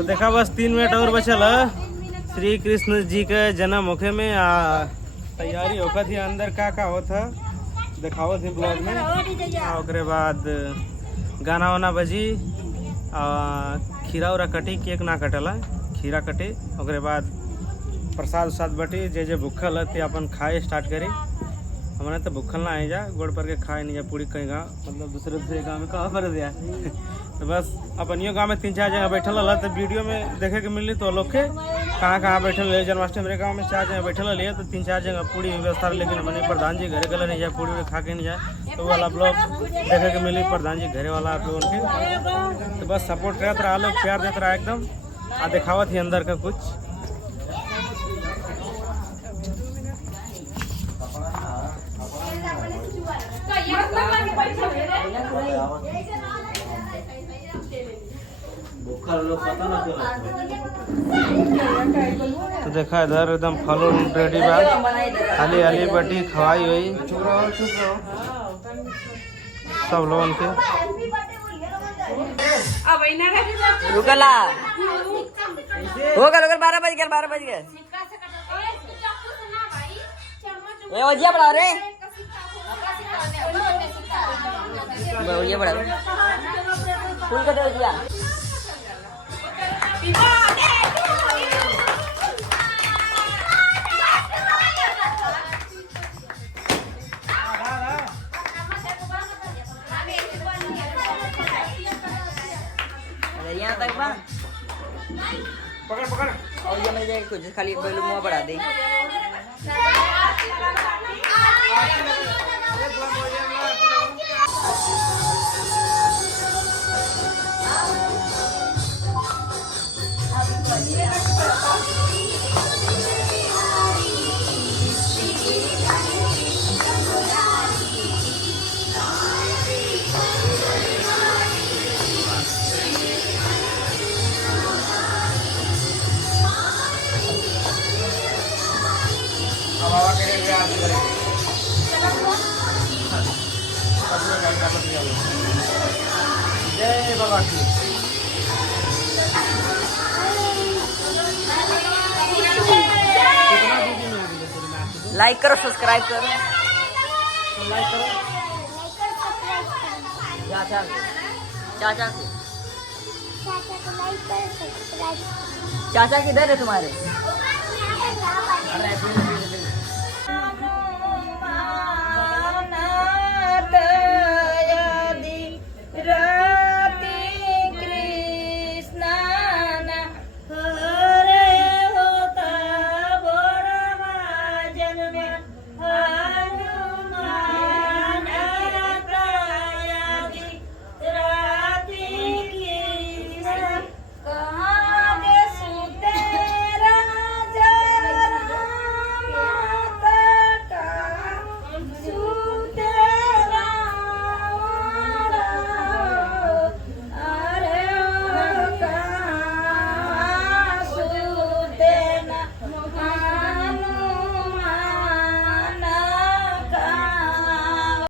तो देखा बस 3 मिनट और बचल श्री कृष्ण जी के जन्म होखे में तैयारी होकर थी अंदर का होता दिखाओ थी ब्लॉग में। ओकरे बाद गाना वाना बजी खीरा उरा कटी, केक ना कटला, खीरा कटी। ओकरे बाद प्रसाद उसाद बटी, जे भूखल है ते अपन खाए स्टार्ट करी। हमारे तो भूखल ना आई जा, गोड़ पर के खाए नहीं जा पूरी कहीं गाँव, मतलब दूसरे गाँव में कहाँ पर दिया तो बस अपन यो गाँव में 3-4 जगह बैठल रहा तो वीडियो में देखे के मिली तो लोग के कहाँ बैठल रहे। जन्माष्टमी मेरे गाँव में 4 जगह बैठल रही तो 3-4 जगह पूरी व्यवस्था, लेकिन मैंने प्रधान जी घरे गले नहीं जाए, पूरी खा के नहीं जाए तो वाला ब्लॉग देखे के मिली प्रधान जी घरे वाला आप लोगों के। तो बस सपोर्ट करते रहा, लोग प्यार देते रहा एकदम। दिखावा थी अंदर का कुछ तो देखा इधर एकदम फल रेडी बा, खाली आली बटी खवाई हुई सब लोगन के। रुकला हो गल 12 बज गए ए ओजिया बड़ा रे ओजिया बड़ा फूल का ओजिया यहाँ तक बा पकड़ और ये मिल जाएगा कुछ खाली बैलून मुँह बढ़ा दे। जय बाबा की। लाइक करो, सब्सक्राइब करो, लाइक करो। चाचा किधर है तुम्हारे?